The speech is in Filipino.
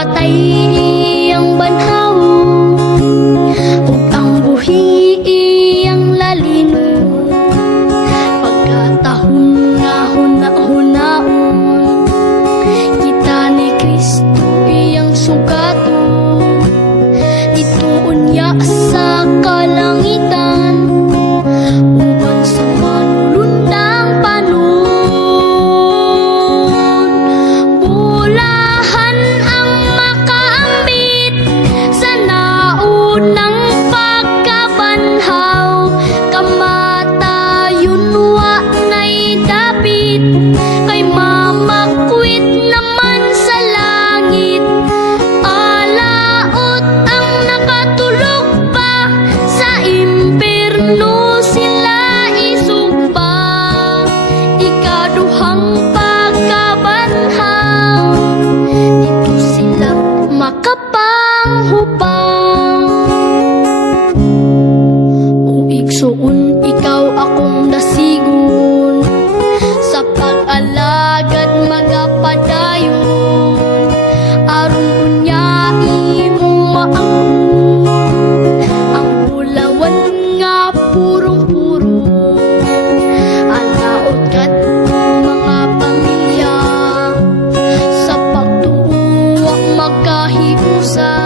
patay iyang banhaw, ug ang buhi iyang lalino. Pagkatahon nga huna-hunaon, kita ni Kristo iyang sugaton. Ditoon ya sa kalangitan, uban sa manulundang panon. Bulahan ang makaambit sa naunang pagkabanhaw, kamatayon wa na'y dapit, kay mamakwit naman sa langit. Alaot ang nakatulog pa, sa impierno sila isugba. Ikaduhang pagkabanhaw, dito sila makapanghupang. O igsuon, ikaw akong dasigon, sa pag-alagad magapadayon. Aron unya imong maangkon ang bulawan nga purong-puro. Anaot kat mga pamilya, sa pagtuo magkahiusa.